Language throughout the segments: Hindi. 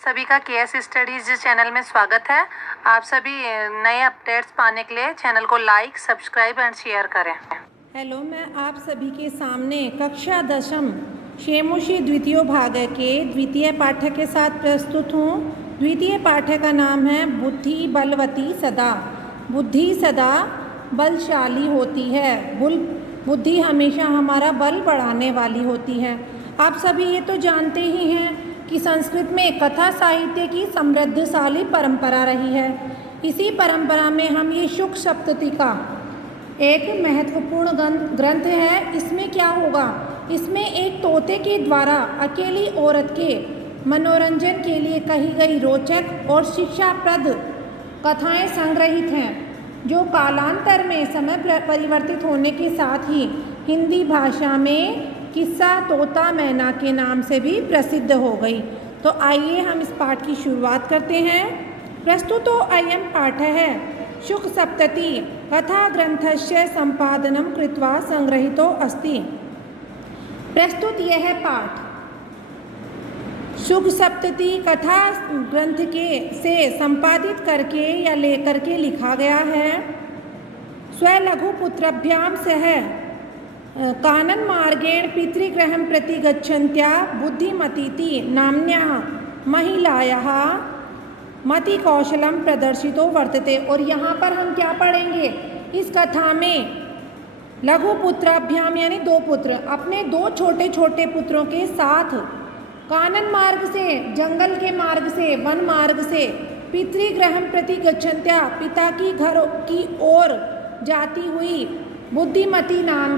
सभी का केएस स्टडीज चैनल में स्वागत है। आप सभी नए अपडेट्स पाने के लिए चैनल को लाइक, सब्सक्राइब एंड शेयर करें। हेलो, मैं आप सभी के सामने कक्षा दशम शेमुषी द्वितीय भाग के द्वितीय पाठ्य के साथ प्रस्तुत हूँ। द्वितीय पाठ्य का नाम है बुद्धि बलवती सदा। बुद्धि सदा बलशाली होती है। बुद्धि हमेशा हमारा बल बढ़ाने वाली होती है। आप सभी ये तो जानते ही हैं कि संस्कृत में कथा साहित्य की समृद्धशाली परंपरा रही है। इसी परंपरा में हम ये शुक सप्तती का एक महत्वपूर्ण ग्रंथ है। इसमें क्या होगा, इसमें एक तोते के द्वारा अकेली औरत के मनोरंजन के लिए कही गई रोचक और शिक्षाप्रद कथाएं संग्रहित हैं, जो कालांतर में समय परिवर्तित होने के साथ ही हिंदी भाषा में किस्सा तोता मैना के नाम से भी प्रसिद्ध हो गई। तो आइए हम इस पाठ की शुरुआत करते हैं। प्रस्तुतो अयं पाठः है शुक सप्तति कथा ग्रंथस्य संपादनं कृत्वा संग्रहितो अस्ति। प्रस्तुत यह पाठ शुक सप्तति कथा ग्रंथ के से संपादित करके या लेकर के लिखा गया है। स्वलघुपुत्रभ्यां सह कानन मार्गेण पितृगृहं प्रति गच्छन्त्या बुद्धिमतीति नाम्न्याः महिलायाः मति कौशलम प्रदर्शितो वर्तते। और यहाँ पर हम क्या पढ़ेंगे, इस कथा में लघु पुत्राभ्याम यानी दो पुत्र अपने दो छोटे छोटे पुत्रों के साथ कानन मार्ग से, जंगल के मार्ग से, वन मार्ग से पितृगृहं प्रति गच्छन्त्या पिता की घर की ओर जाती हुई बुद्धिमती नाम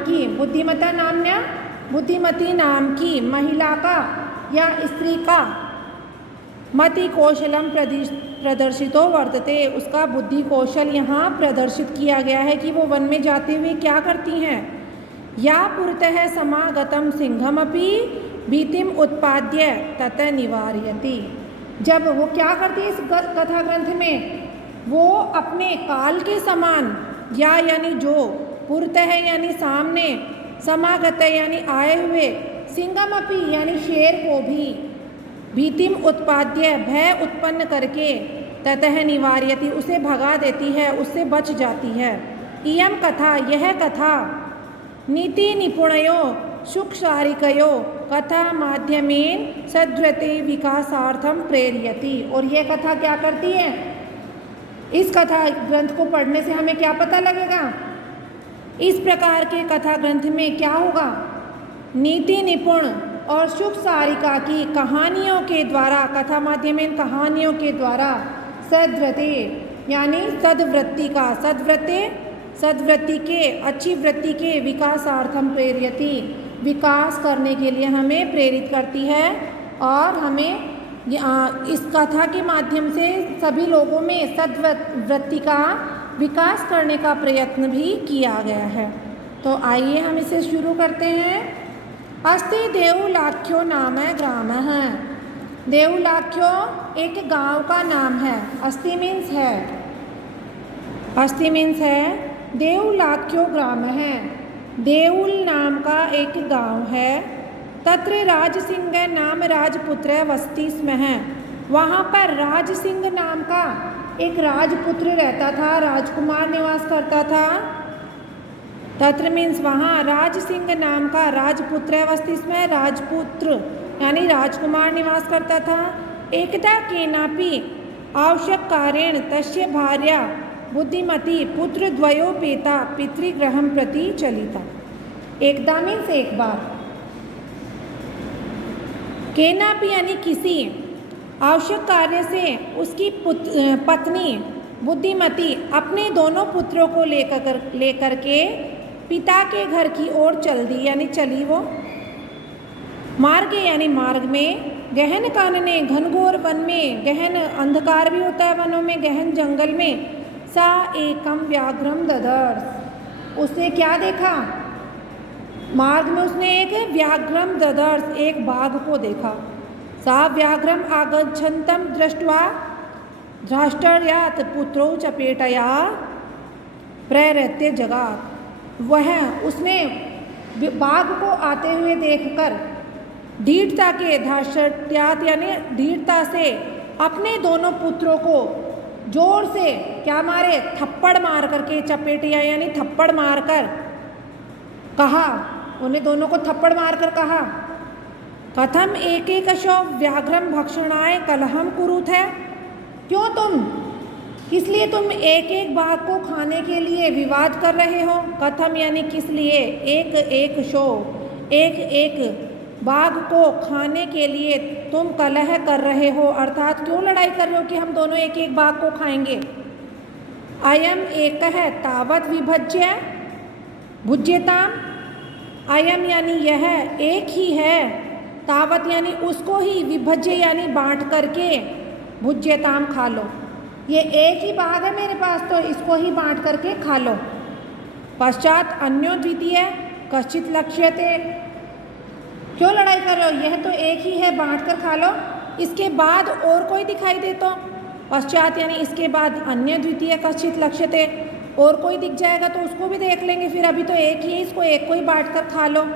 की महिला का या स्त्री का मति कौशलम प्रदर्शितो वर्तते, उसका बुद्धि कौशल यहाँ प्रदर्शित किया गया है कि वो वन में जाते हुए क्या करती हैं। या पुरतः समागतम सिंहमपि भीतिम उत्पाद्य तत निवारयति। जब वो क्या करती है इस कथा ग्रंथ में, वो अपने काल के समान या यानी जो पुरतः यानी सामने, समागत यानी आए हुए, सिंहमपि यानी शेर को भी, भीतिम उत्पाद्य भय उत्पन्न करके, ततः निवार्यति उसे भगा देती है, उससे बच जाती है। इयं कथा यह कथा नीति निपुणयो शुकसारिकयो कथा माध्यमेन सद्व्रते विकासार्थम प्रेरयति। और यह कथा क्या करती है, इस कथा ग्रंथ को पढ़ने से हमें क्या पता लगेगा, इस प्रकार के कथा ग्रंथ में क्या होगा, नीति निपुण और शुक सारिका की कहानियों के द्वारा, कथा माध्यमेन कहानियों के द्वारा सद्व्रते यानी सद्वृत्ति का, सद्वृत्ति के, अच्छी वृत्ति के विकासार्थम प्रेरयति विकास करने के लिए हमें प्रेरित करती है। और हमें इस कथा के माध्यम से सभी लोगों में सद्वृत्ति का विकास करने का प्रयत्न भी किया गया है। तो आइए हम इसे शुरू करते हैं। अस्ति देवलाख्यो नाम ग्रामः। देवलाख्यो एक गांव का नाम है। अस्ति मीन्स है, अस्ति मीन्स है। देवलाख्यो ग्राम है, देउल नाम का एक गांव है। तत्र राजसिंह नाम राजपुत्र वसति स्म है। वहाँ पर राजसिंह नाम का एक राजपुत्र रहता था, राजकुमार निवास करता था। तत्र मीन्स वहाँ, राजसिंह नाम का राजपुत्र वसति स्म, राजपुत्र यानी राजकुमार निवास करता था। एकदा केनापि आवश्यक कारेण तस्य भार्या बुद्धिमती पुत्रद्वयोपेता पितृगृहं प्रति चलिता। एकदा मीन्स एक बार, केनापि यानी किसी आवश्यक कार्य से उसकी पत्नी बुद्धिमती अपने दोनों पुत्रों को लेकर के पिता के घर की ओर चल दी, यानी चली वो। मार्ग यानी मार्ग में, गहन कानने घनघोर वन में, गहन अंधकार भी होता है वनों में, गहन जंगल में। सा एकम व्याघ्रम ददर्श, उसने क्या देखा, मार्ग में उसने एक व्याघ्रम ददर्श एक बाघ को देखा। सा व्याघ्रम आगच्छन्तं दृष्ट्वा धृष्टर्यात् पुत्रो चपेटया प्रहृत्य जगात्। वह उसने बाघ को आते हुए देखकर धीरता के धार्ष्ट्यात यानी धीरता से अपने दोनों पुत्रों को जोर से क्या मारे, थप्पड़ मार करके चपेटिया यानी थप्पड़ मारकर कहा, उन्हें दोनों को थप्पड़ मारकर कहा, कथम एक एक शो व्याघ्रम भक्षणाय कलहम कुरुत है, क्यों तुम, किस लिए तुम एक एक बाघ को खाने के लिए विवाद कर रहे हो। कथम यानी किस लिए, एक एक शो एक एक बाघ को खाने के लिए तुम कलह कर रहे हो, अर्थात क्यों लड़ाई कर रहे हो कि हम दोनों एक एक बाघ को खाएंगे। अयम एक है तावत विभज्य भुज्यताम, अयम यानी यह एक ही है, तावत यानी उसको ही, विभज्य यानी बांट करके, भुज्यताम खा लो, ये एक ही बाघ है मेरे पास तो इसको ही बांट करके खा लो। पश्चात अन्यो द्वितीय कश्चित लक्ष्यते, क्यों लड़ाई कर रहे हो, यह तो एक ही है बांट कर खा लो, इसके बाद और कोई दिखाई दे तो, पश्चात यानी इसके बाद, अन्य द्वितीय कश्चित लक्ष्यते, और कोई दिख जाएगा तो उसको भी देख लेंगे, फिर अभी तो एक ही है, इसको एक को ही बांट कर खा लो।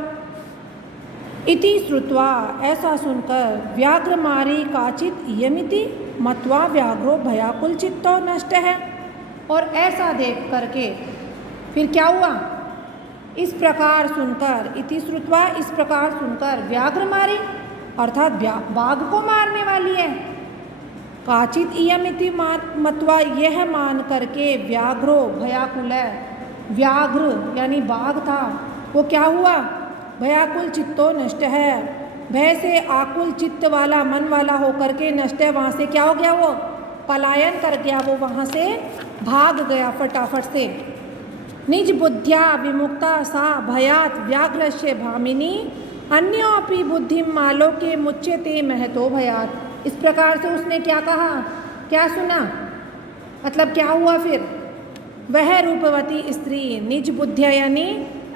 इति श्रुत्वा, ऐसा सुनकर, व्याघ्र मारी काचित इयमिति मत्वा व्याघ्रो भयाकुल चित्तो नष्ट है, और ऐसा देख करके फिर क्या हुआ, इस प्रकार सुनकर, इति श्रुत्वा इस प्रकार सुनकर, व्याघ्र मारी अर्थात बाघ को मारने वाली है, काचित इयमिति मत्वा यह मान करके, व्याघ्रो भयाकुल है, व्याघ्र यानी बाघ था वो क्या हुआ, भयाकुल चित्तो नष्ट है, भय से आकुल चित्त वाला मन वाला होकर के नष्ट है, वहाँ से क्या हो गया, वो पलायन कर गया, वो वहाँ से भाग गया फटाफट से। निज बुद्ध्या विमुक्ता सा भयात व्याघ्रस्य भामिनी अन्योपि बुद्धिम आलोके मुच्यते महतो भयात, इस प्रकार से उसने क्या कहा, क्या सुना, मतलब क्या हुआ फिर, वह रूपवती स्त्री निज बुद्धिया यानी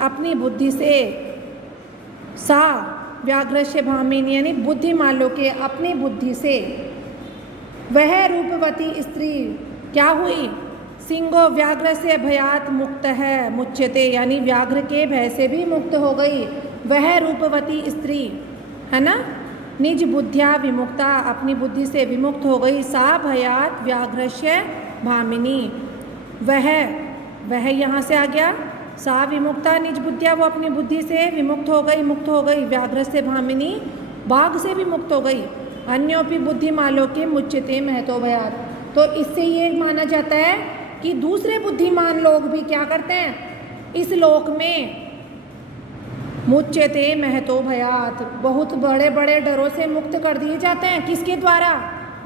अपनी बुद्धि से, सा व्याघ्रस्य भामिनी यानी बुद्धिमालों के अपनी बुद्धि से, वह रूपवती स्त्री क्या हुई, सिंहो व्याघ्र से भयात मुक्त है मुच्यते यानी व्याघ्र के भय से भी मुक्त हो गई, वह रूपवती स्त्री है ना, निज बुद्धिया विमुक्ता अपनी बुद्धि से विमुक्त हो गई, सा भयात व्याघ्रस्य भामिनी, वह यहाँ से आ गया, सा विमुक्ता निज बुद्धिया वो अपनी बुद्धि से विमुक्त हो गई, मुक्त हो गई, व्याघ्र से भामिनी बाघ से भी मुक्त हो गई, अन्योपि बुद्धिमालों के मुच्यते महतो भयात, तो इससे ये माना जाता है कि दूसरे बुद्धिमान लोग भी क्या करते हैं, इस लोक में मुच्यते महतो भयात बहुत बड़े बड़े डरों से मुक्त कर दिए जाते हैं, किसके द्वारा,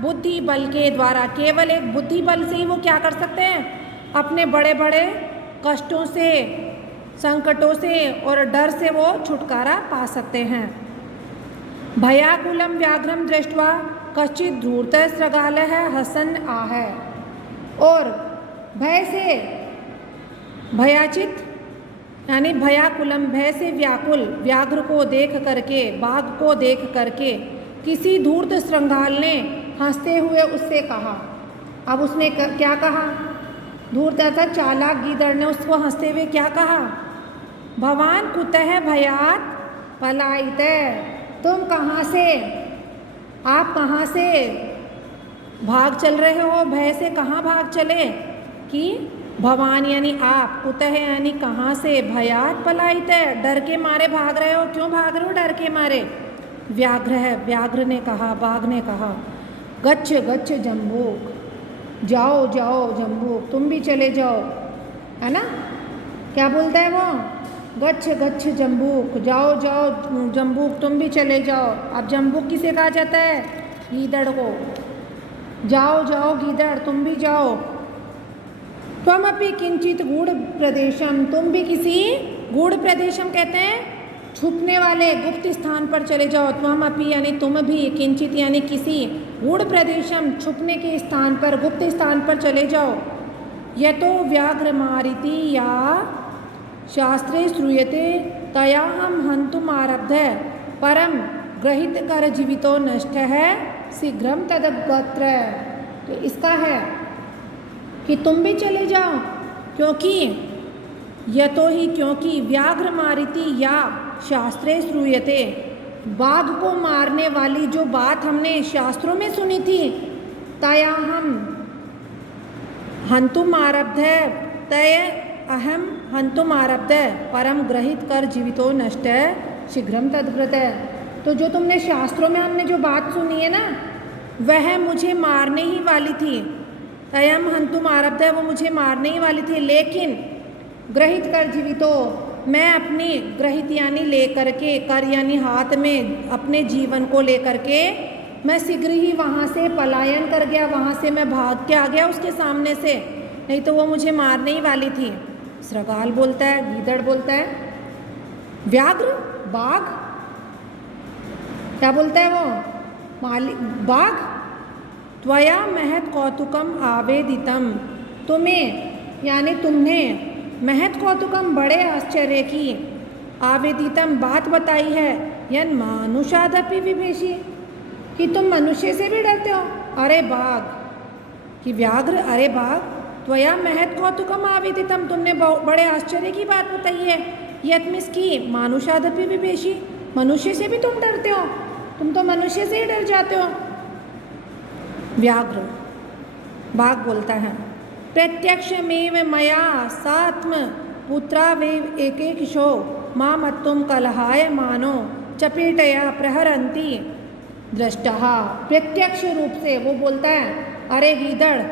बुद्धि बल के द्वारा, केवल एक बुद्धि बल से ही वो क्या कर सकते हैं, अपने बड़े बड़े कष्टों से, संकटों से और डर से वो छुटकारा पा सकते हैं। भयाकुलम व्याघ्रम दृष्ट्वा कश्चित धूर्त सृगाल है हसन आह, और भय से भयाचित यानी भयाकुलम भय से व्याकुल व्याघ्र को देख करके, बाघ को देख करके, किसी धूर्त श्रृंगाल ने हंसते हुए उससे कहा, अब उसने क्या कहा, धूर्त था चालाक गीदड़ ने उसको हंसते हुए क्या कहा, भवान कुतः भयात पलायित, तुम कहाँ से, आप कहाँ से भाग चल रहे हो, भय से कहाँ भाग चले, कि भवान यानी आप, कुतः यानी कहाँ से, भयात पलायित डर के मारे भाग रहे हो, क्यों भाग रहे हो डर के मारे, व्याघ्र है, व्याघ्र ने कहा, बाघ ने कहा, गच्छ गच्छ जम्बूक, जाओ जाओ जम्बूक तुम भी चले जाओ, है ना, क्या बोलता है वो, गच्छ गच्छ जम्बूक, जाओ जाओ जम्बूक तुम भी चले जाओ। अब जम्बूक किसे कहा जाता है, गीदड़ को, जाओ जाओ गीदड़ तुम भी जाओ। त्वमपि किंचित गूढ़ प्रदेशम, तुम भी किसी गूढ़ प्रदेशम कहते हैं छुपने वाले गुप्त स्थान पर चले जाओ। त्वमपि यानी तुम भी, किंचित यानी किसी, गूढ़ प्रदेशम छुपने के स्थान पर, गुप्त स्थान पर चले जाओ। यतो व्याघ्र मारिति या शास्त्रे श्रूयते तया हम हंतुम आरब्ध, परम ग्रहित कर जीवितो नष्ट है शीघ्रम तदगत्र। तो इसका है कि तुम भी चले जाओ, क्योंकि यतो ही क्योंकि व्याघ्र मारिति या शास्त्रे श्रूयते, बाघ को मारने वाली जो बात हमने शास्त्रों में सुनी थी तयाहम हंतुम आरब्ध तय अहम हंतुम आरब्ध परम ग्रहित कर जीवितो नष्ट शीघ्रम तद्व्रत। तो जो तुमने शास्त्रों में हमने जो बात सुनी है ना, वह मुझे मारने ही वाली थी। तयम हंतुम आरब्ध है, वो मुझे मारने ही वाली थी, लेकिन ग्रहित कर जीवितो, मैं अपनी ग्रहित यानी ले करके, कर यानी हाथ में, अपने जीवन को ले करके मैं शीघ्र ही वहाँ से पलायन कर गया, वहाँ से मैं भाग के आ गया उसके सामने से, नहीं तो वो मुझे मारने ही वाली थी। सृगाल बोलता है, गीदड़ बोलता है, व्याघ्र बाघ, क्या बोलता है वो मालिक बाघ, त्वया महत कौतुकम आवेदितम, तुम्हें यानी तुम्हें महत कौतुकम बड़े आश्चर्य की, आवेदितम बात बताई है, यन मानुषादपि विभेषी, कि तुम मनुष्य से भी डरते हो। अरे बाघ कि व्याघ्र, अरे बाघ, त्वया महत कौतुकम आवेदितम, तुमने बड़े आश्चर्य की बात बताई है, यत्मिस की मानुषादपि विभेषी, मनुष्य से भी तुम डरते हो, तुम तो मनुष्य से ही डर जाते हो। व्याघ्र बाघ बोलता है, प्रत्यक्षमेव मया सात्म पुत्रावेव एकेक्षो मां मत्तुम कलहाय मानो चपेटया प्रहरन्ति दृष्टः। प्रत्यक्ष रूप से वो बोलता है, अरे गीदड़,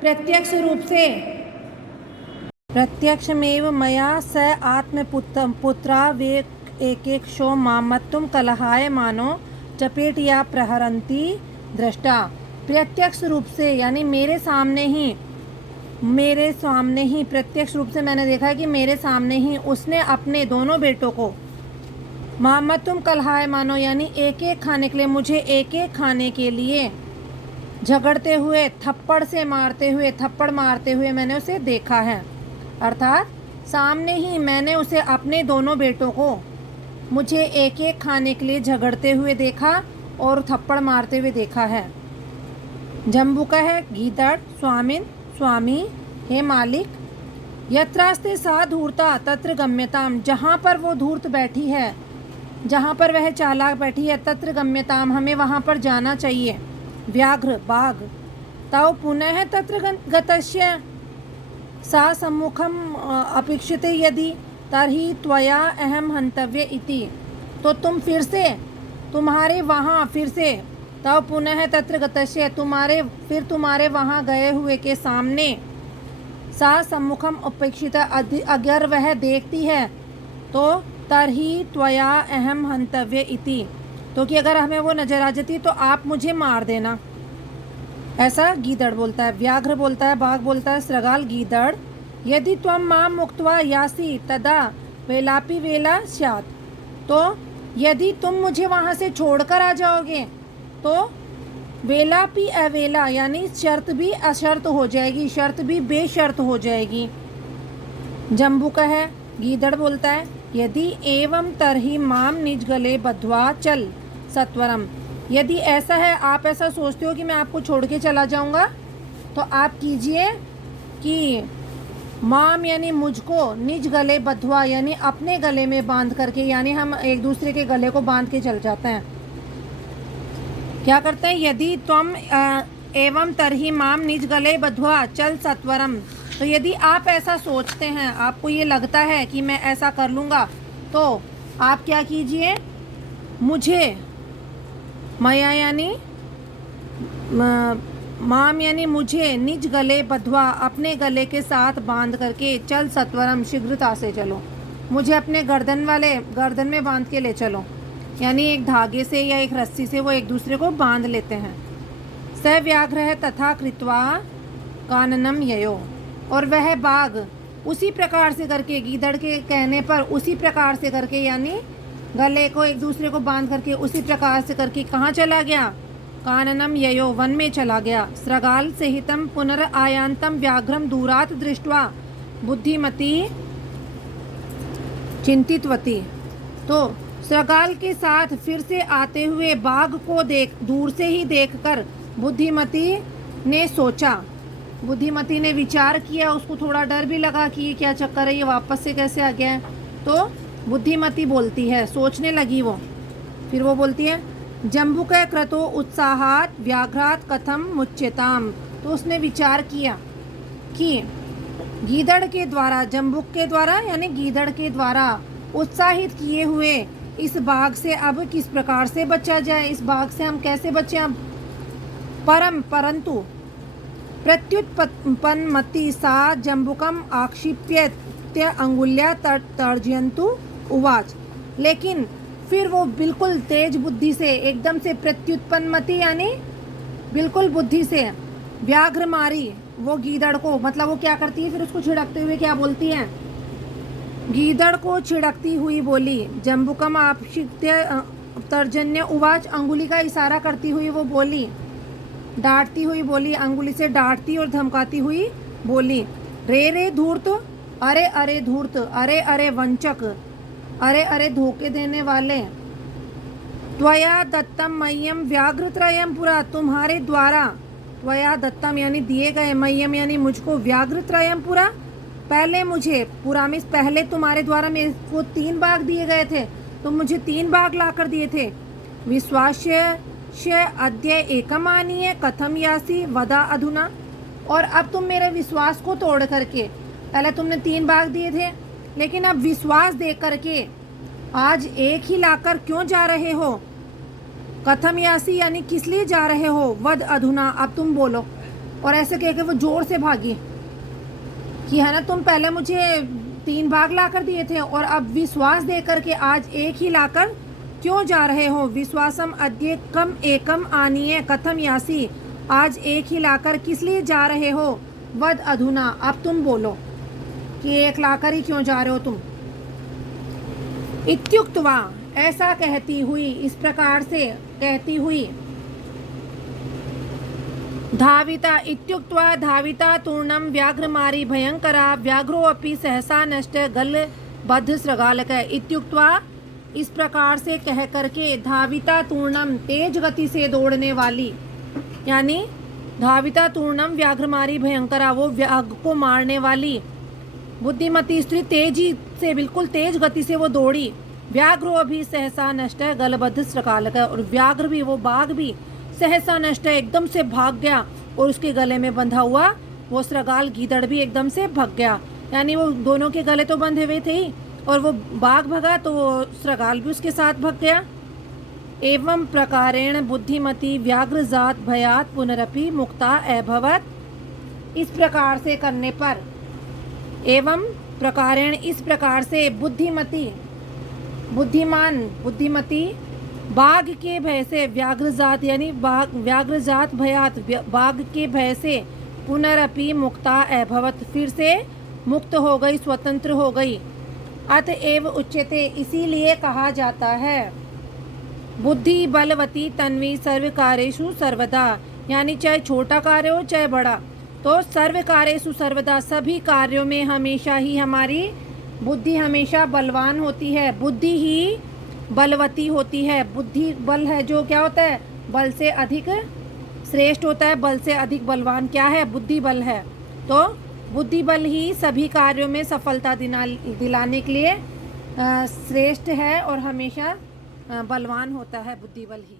प्रत्यक्ष रूप से, प्रत्यक्षमेव मया स आत्मपुत्रावेव एकेक्षो मां मत्तुम कलहाय मानो चपेटया प्रहरन्ति दृष्टा। प्रत्यक्ष रूप से यानी मेरे सामने ही प्रत्यक्ष रूप से मैंने देखा है कि मेरे सामने ही उसने अपने दोनों बेटों को मोहम्मद तुम कलहाय मानो यानी एक एक खाने के लिए, मुझे एक एक खाने के लिए झगड़ते हुए, थप्पड़ मारते हुए मैंने उसे देखा है। अर्थात सामने ही मैंने उसे अपने दोनों बेटों को मुझे एक एक खाने के लिए झगड़ते हुए देखा और थप्पड़ मारते हुए देखा है। जम्बूका है, गीदड़, स्वामी, हे मालिक, यत्रास्ते सा धूर्ता तत्र गम्यताम, जहाँ पर वो धूर्त बैठी है, जहाँ पर वह चालाक बैठी है, तत्र गम्यताम, हमें वहाँ पर जाना चाहिए। व्याघ्र बाघ, तव पुनः तत्र गतस्य सा सम्मुखम अपेक्षिते यदि तर्हि त्वया अहम हंतव्य इति। तो तुम फिर से तव पुनः तत्र गतस्य, तुम्हारे वहाँ गए हुए के सामने, सा सम्मुखम अपेक्षिता, अगर वह देखती है तो तर्हि त्वया अहम हंतव्य इति, तो कि अगर हमें वो नजर आ जाती तो आप मुझे मार देना, ऐसा गीदड़ बोलता है। व्याघ्र बोलता है, बाघ बोलता है, सृगाल गीदड़, यदि त्वं मां मुक्त्वा यासि तदा वेलापि वेला स्यात्, तो यदि तुम मुझे वहाँ से छोड़कर आ जाओगे तो वेलापि अवेला यानी शर्त भी अशर्त हो जाएगी, शर्त भी बेशर्त हो जाएगी। जम्बू का है, गीदड़ बोलता है, यदि एवं तरहि माम निज गले बद्ध्वा चल सत्वरम, यदि ऐसा है, आप ऐसा सोचते हो कि मैं आपको छोड़ के चला जाऊंगा, तो आप कीजिए कि माम यानी मुझको, निज गले बद्ध्वा यानी अपने गले में बांध करके, यानी हम एक दूसरे के गले को बांध के चल जाते हैं। क्या करते हैं, यदि तुम एवं तरही माम निज गले बद्ध्वा चल सत्वरम, तो यदि आप ऐसा सोचते हैं, आपको ये लगता है कि मैं ऐसा कर लूँगा, तो आप क्या कीजिए, मुझे मया यानी माम यानी मुझे, निज गले बद्ध्वा अपने गले के साथ बांध करके, चल सत्वरम शीघ्रता से चलो, मुझे अपने गर्दन में बांध के ले चलो, यानी एक धागे से या एक रस्सी से वो एक दूसरे को बांध लेते हैं। स व्याघ्र है तथा कृत्वा काननम ययो, और वह बाघ उसी प्रकार से करके, गीदड़ के कहने पर उसी प्रकार से करके, यानी गले को एक दूसरे को बांध करके उसी प्रकार से करके कहाँ चला गया, काननम ययो वन में चला गया। सृगाल सहितम पुनरायान्तम व्याघ्रम दूरात दृष्ट्वा बुद्धिमती चिंतितवती, तो सृगाल के साथ फिर से आते हुए बाघ को दूर से ही देखकर बुद्धिमती ने सोचा, बुद्धिमती ने विचार किया, उसको थोड़ा डर भी लगा कि ये क्या चक्कर है, ये वापस से कैसे आ गया है। तो बुद्धिमती बोलती है, सोचने लगी वो, फिर वो बोलती है, जम्बुके क्रतो उत्साहात व्याघ्रात कथम मुच्यताम। तो उसने विचार किया कि गीदड़ के द्वारा, जम्बुक के द्वारा यानी गीदड़ के द्वारा उत्साहित किए हुए इस बाघ से अब किस प्रकार से बचा जाए, इस बाघ से हम कैसे बचें अब। परंतु प्रत्युत्पन्नमति सा जम्बुकम आक्षिप्य अंगुल्या तर्जयन्तु उवाच। लेकिन फिर वो बिल्कुल तेज बुद्धि से, एकदम से प्रत्युत्पन्नमति यानी बिल्कुल बुद्धि से व्याघ्र मारी वो गीदड़ को, मतलब वो क्या करती है फिर उसको छिड़कते हुए क्या बोलती है, गीदड़ को छिड़कती हुई बोली, जम्बुकम आक्षिप्य तर्जन्य उवाच, अंगुली का इशारा करती हुई वो बोली, डांटती हुई बोली, अंगुली से डांटती और धमकाती हुई बोली, रे रे धूर्त, अरे अरे धूर्त, अरे अरे वंचक, अरे अरे धोखे देने वाले, त्वया दत्तम मह्यम व्याघ्रत्रयम पुरा, तुम्हारे द्वारा, त्वया दत्तम यानी दिए गए, मह्यम यानी मुझको, व्याघ्रत्रयम पुरा पहले मुझे, पुरा में पहले तुम्हारे द्वारा मेरे को 3 बाघ दिए गए थे, तुम मुझे 3 बाघ ला कर दिए थे। विश्वास्य अद्य एकम आनीय कथम यासी वदा अधुना, और अब तुम मेरे विश्वास को तोड़ करके, पहले तुमने 3 बाघ दिए थे लेकिन अब विश्वास दे करके आज एक ही लाकर क्यों जा रहे हो, कथम यासी यानी किस लिए जा रहे हो, वद अधुना अब तुम बोलो। और ऐसे कह के वो जोर से भागी कि है ना, तुम पहले मुझे 3 बाघ ला कर दिए थे और अब विश्वास दे करके आज एक ही लाकर क्यों जा रहे हो, विश्वासम अद्य कम एकम आनीय कथम यासी, आज एक ही लाकर किस लिए जा रहे हो, वद अधुना अब तुम बोलो कि एक लाकर ही क्यों जा रहे हो तुम। इत्युक्त्वा ऐसा कहती हुई, इस प्रकार से कहती हुई, धाविता इत्युक्त्वा धाविता तूर्णम व्याघ्रमारी भयंकरा व्याघ्रोऽपि सहसा नष्ट गलबद्ध सृगालक। इत्युक्त्वा इस प्रकार से कह करके, धाविता तूर्णम तेज गति से दौड़ने वाली, यानी धाविता तूर्णम व्याघ्रमारी भयंकरा वो व्याघ्र को मारने वाली बुद्धिमती स्त्री तेजी से, बिल्कुल तेज गति से वो दौड़ी। व्याघ्रो भी सहसा नष्ट गलबद्ध सृगालक, और व्याघ्र भी, वो बाघ भी सहसा नष्ट एकदम से भाग गया और उसके गले में बंधा हुआ वो सृगाल गीदड़ भी एकदम से भाग गया, यानी वो दोनों के गले तो बंधे हुए थे ही, और वो बाघ भगा तो वो सृगाल भी उसके साथ भाग गया। एवं प्रकारेण बुद्धिमती व्याघ्रजात भयात पुनरपि मुक्ता अभवत। इस प्रकार से करने पर, एवं प्रकारेण इस प्रकार से, बुद्धिमती बुद्धिमान बुद्धिमती बाघ के भय से, व्याघ्रजात यानी बाघ, व्याघ्रजात भयात बाघ के भय से, पुनरपि मुक्ता अभवत फिर से मुक्त हो गई, स्वतंत्र हो गई। अतएव उच्यते इसीलिए कहा जाता है, बुद्धि बलवती तन्वी सर्व कार्येषु सर्वदा, यानी चाहे छोटा कार्य हो चाहे बड़ा, तो सर्व कार्येषु सर्वदा सभी कार्यों में हमेशा ही हमारी बुद्धि हमेशा बलवान होती है, बुद्धि ही बलवती होती है। बुद्धि बल है जो क्या होता है, बल से अधिक श्रेष्ठ होता है, बल से अधिक बलवान क्या है, बुद्धि बल है। तो बुद्धि बल ही सभी कार्यों में सफलता दिलाने के लिए श्रेष्ठ है और हमेशा बलवान होता है बुद्धि बल ही।